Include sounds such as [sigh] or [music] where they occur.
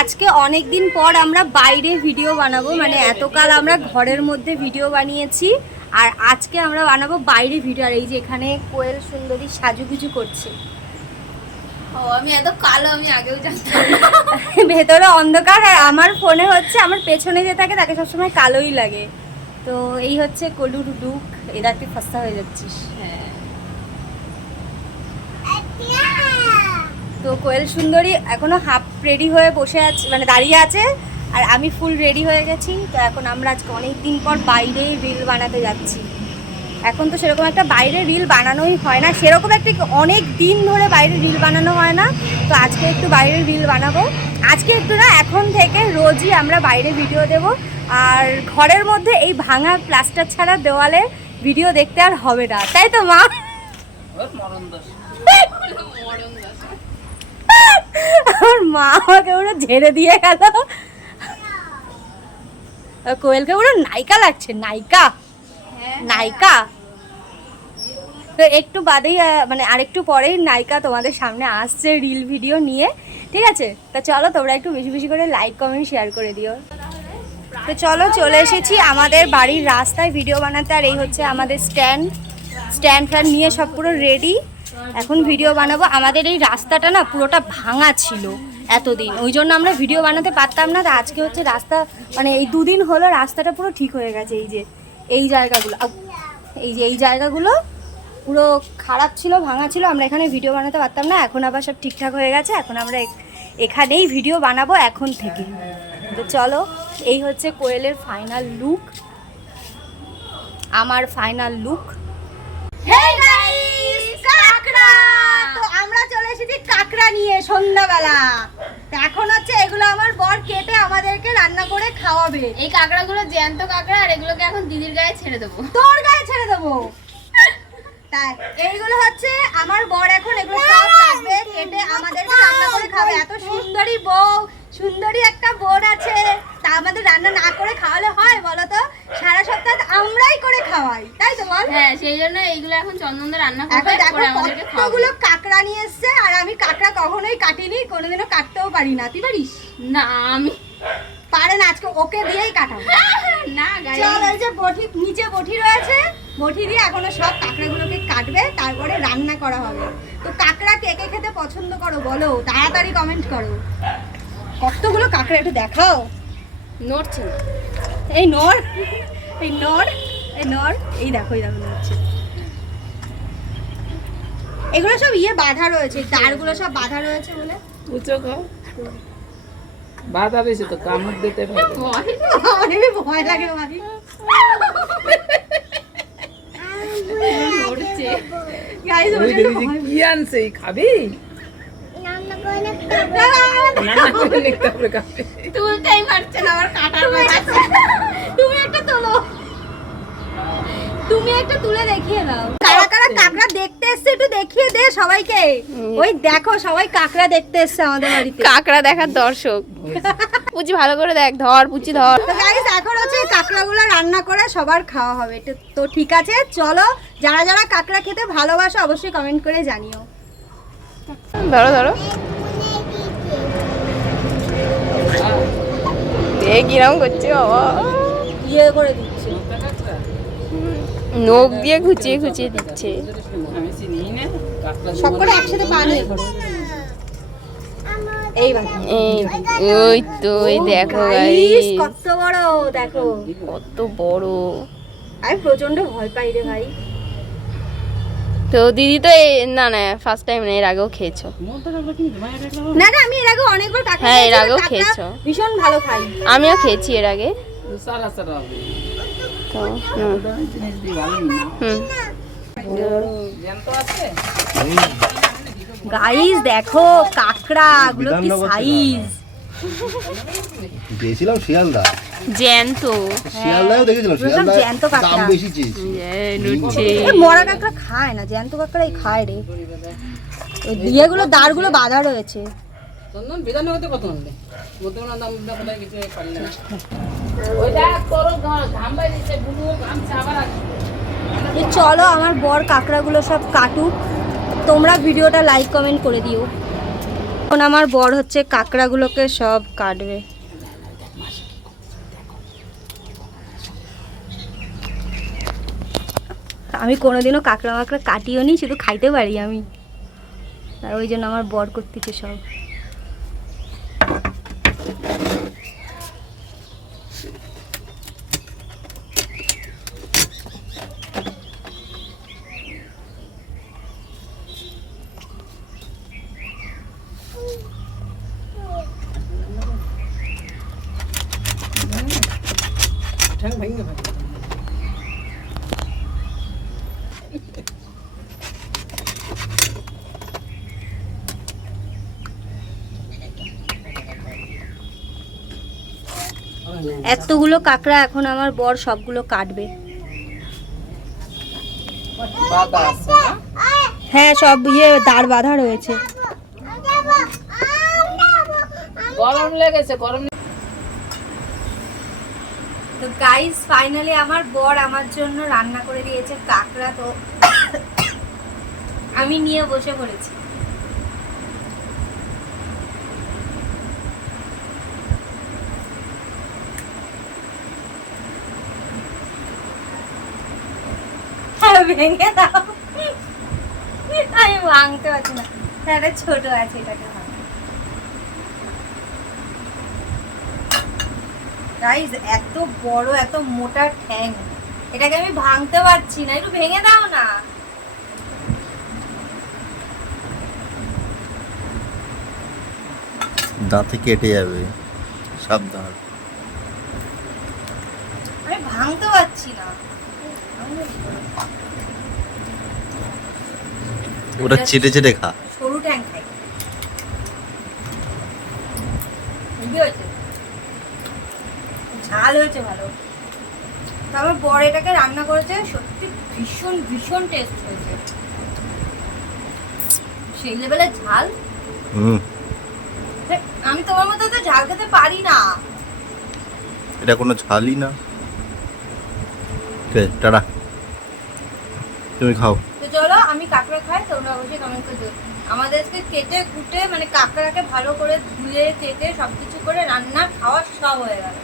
আজকে অনেক দিন পর আমরা বাইরে ভিডিও বানাবো মানে এতকাল আমরা ঘরের মধ্যে ভিডিও বানিয়েছি আর আজকে আমরা বানাবো বাইরে ভিডিও আর এই যে এখানে কোয়েল সুন্দরী সাজুগুজু করছে। ও আমি এত কালো আমি আগেও জানতাম [laughs] ভেতরে অন্ধকার আর আমার ফোনে হচ্ছে আমার পেছনে যে থাকে তাকে সবসময় কালোই লাগে। তো এই হচ্ছে কলুর লুক এরা তুই ফস্তা হয়ে যাচ্ছিস। হ্যাঁ। কোয়েল সুন্দরী এখনও হাফ রেডি হয়ে বসে আছে মানে দাঁড়িয়ে আছে আর আমি ফুল রেডি হয়ে গেছি। তো এখন আমরা আজকে অনেক দিন পর বাইরে রিল বানাতে যাচ্ছি। এখন তো সেরকম একটা বাইরে রিল বানানোই হয় না। সেরকম একটা অনেক দিন ধরে বাইরে রিল বানানো হয় না। তো আজকে একটু বাইরে রিল বানাবো। আজকে একটু না এখন থেকে রোজই আমরা বাইরে ভিডিও দেব। আর ঘরের মধ্যে এই ভাঙা প্লাস্টার ছাড়া দেওয়ালে ভিডিও দেখতে আর হবে না। তাই তো মা? মরণ [laughs] আমার মা আমাকে পুরো ঝেড়ে দিয়ে গেল। কোয়েলকে পুরো নায়িকা লাগছে নায়িকা। হ্যাঁ। নায়িকা। তো একটু বাদেই মানে আরেকটু পরেই নায়িকা তোমাদের সামনে আসছে রিল ভিডিও নিয়ে ঠিক আছে? তা চলো তোমরা একটু বেশি বেশি করে লাইক কমেন্ট শেয়ার করে দিও। তো চলো চলে এসেছি আমাদের বাড়ির রাস্তায় ভিডিও বানাতে আর এই হচ্ছে আমাদের স্ট্যান্ড স্ট্যান্ড ফ্যান নিয়ে সব পুরো রেডি এখন ভিডিও বানাবো। আমাদের এই রাস্তাটা না পুরোটা ভাঙা ছিল এতদিন। ওই জন্য আমরা ভিডিও বানাতে পারতাম না। তা আজকে হচ্ছে রাস্তা মানে এই দুদিন হলো রাস্তাটা পুরো ঠিক হয়ে গেছে। এই যে, এই জায়গাগুলো এই যে, এই জায়গাগুলো পুরো খারাপ ছিল, ভাঙা ছিল। আমরা এখানে ভিডিও বানাতে পারতাম না। এখন আবার সব ঠিকঠাক হয়ে গেছে। এখন আমরা এখানেই ভিডিও বানাবো এখন থেকে। তো চলো, এই হচ্ছে কোয়েলের ফাইনাল লুক আমার ফাইনাল লুক হেই গাইস কাকড়া তো আমরা চলে এসেছি কাকড়া নিয়ে সন্ধ্যাবেলা। এখন হচ্ছে এগুলো আমার বর কেটে আমাদেরকে রান্না করে খাওয়াবে। এই কাঁকড়াগুলো জ্যান্ত কাঁকড়া আর এগুলোকে এখন দিদির গায়ে ছেড়ে দেবো। তোর গায়ে ছেড়ে দেবো? তাই এইগুলো হচ্ছে আমার বর এখন এগুলো সব কাটবে কেটে আমাদেরকে রান্না করে খাবে এত সুন্দরী বউ সুন্দরী একটা বোন আছে। তা আমাদের রান্না না করে খাওয়ালে হয় বলো তো? সারা সপ্তাহ আমরাই করে খাওয়াই। বল। হ্যাঁ সেই জন্য এইগুলো এখন চন্দন রান্না এখন করবে দেখো করে আমাদেরকে খাওয়াবে। কতগুলো কাঁকড়া নিয়ে এসছে আর আমি কাঁকড়া কখনোই কাটিনি কোনোদিনও কাটতেও পারি না তুই পারিস? না আমি পারে না আজকে ওকে দিয়েই কাটাবো। [laughs] না চল এই যে বটি নিচে বটি রয়েছে বটি দিয়ে এখনও সব কাঁকড়াগুলোকে কাটবে তারপরে রান্না করা হবে। তো কাঁকড়া কে কে খেতে পছন্দ করো বলো তাড়াতাড়ি কমেন্ট করো। কতগুলো কাঁকড়া একটু দেখাও। নড়ছে এই নর এই এই নর এই দেখো এই দেখো নড়ছে এগুলো সব ইয়ে বাঁধা রয়েছে তারগুলো সব বাঁধা রয়েছে বলে? উঁচু বাধা তো কামড় দিতে পারবে। ভয়। অনেক [laughs] ভয় লাগে কি আনছে খাবি? [laughs] তুলতেই পারছে না আমার কাটার [laughs] বাচ্চা তুমি একটা তোলো তুমি একটা তুলে দেখিয়ে দাও। কারা কারা কাকড়া দেখতে এসছে একটু দেখিয়ে দে সবাইকে। ওই দেখো সবাই কাকড়া দেখতে এসছে আমাদের বাড়িতে। কাঁকড়া দেখার দর্শক। পুচি ভালো করে দেখ ধর পুচি ধর। তো গাইস এখন হচ্ছে কাঁকড়াগুলো রান্না করে সবার খাওয়া হবে। তো- তো ঠিক আছে চলো যারা যারা কাঁকড়া খেতে ভালোবাসো অবশ্যই কমেন্ট করে জানিও। ধরো ধরো। এ কিরম করছে বাবা। ইয়ে করে দিচ্ছি। নখ দিয়ে খুঁচিয়ে খুঁচিয়ে দিচ্ছে। আমি চিনি না কাঁকড়া সব করে একসাথে পানি এই ওই তো এই দেখো কত বড় দেখো। কত বড়। আমি প্রচণ্ড ভয় পাই রে ভাই। তো দিদি তো এই- না না ফার্স্ট টাইম না এর আগেও খেয়েছো। না না আমি এর আগে অনেকবার কাঁকড়া হ্যাঁ, এর আগেও খেয়েছো। ভীষণ ভালো খাই। আমিও খেয়েছি এর আগে। সারা সারা হবে। তো গাইস দেখো কাঁকড়া গুলো কি সাইজ গেছিলাম শিয়ালদা। জ্যান্ত। শিয়ালদাও দেখেছিলাম শিয়ালদা জ্যান্ত কাঁকড়া। দাম বেশি এই লুটছে এই মরা কাঁকড়া খায় না জ্যান্ত কাঁকড়াই খায় রে। ওই দিয়েগুলো দাঁড়গুলো বাঁধা রয়েছে। চন্দন বিধান হতে কত আনলে বর্তমান দাম কোথায় কিছু পারলে না। ওইটা করো ঘাম বাইরেছে বুবু ঘামছে আবার আসবে। এই চলো আমার বর কাঁকড়াগুলো সব কাটুক। তোমরা ভিডিওটা লাইক কমেন্ট করে দিও। এখন আমার বর হচ্ছে কাঁকড়াগুলোকে সব কাটবে। আমি কোনোদিনও কাঁকড়া মাকড়া কাটিও নি শুধু খাইতে পারি আমি। আর ওই জন্য আমার বর করতেছে সব। ঠ্যাং ভেঙে এতগুলো কাঁকড়া এখন আমার বর সবগুলো কাটবে। হ্যাঁ সব ইয়ে দাঁড় বাঁধা রয়েছে। গরম লেগেছে গরম তো গাইস ফাইনালি আমার বর আমার জন্য রান্না করে দিয়েছে কাঁকড়া তো আমি নিয়ে বসে পড়েছি। হ্যাঁ, ভেঙে দাও। আমি ভাঙতে পারছি না। হ্যাঁ, ছোট আছে এটাকে ভাঙ গাইজ এত বড় এত মোটা ঠ্যাং। এটাকে আমি ভাঙতে পারছি না একটু ভেঙে দাও না। দাঁতে কেটে যাবে। সাবধান। আমি ভাঙতে পারছি না। ওটা চেটে চেটে খা সরু ট্যাং খাই হেভি হয়েছে ঝাল হয়েছে ভালো। তারপর বর এটাকে রান্না করেছে সত্যি ভীষণ ভীষণ টেস্ট হয়েছে। সেই লেভেলে ঝাল। আমি তোমার মতো তো ঝাল খেতে পারি না। এটা কোনো ঝালই না। ঠিক টাটা। তুমি খাও। তো চলো আমি কাঁকড়া খাই তোমরা অবশ্যই কমেন্ট করে দিও। আমাদেরকে কেটে কুটে মানে কাঁকড়াকে ভালো করে ধুয়ে কেটে সব কিছু করে রান্না খাওয়া সব হয়ে গেল।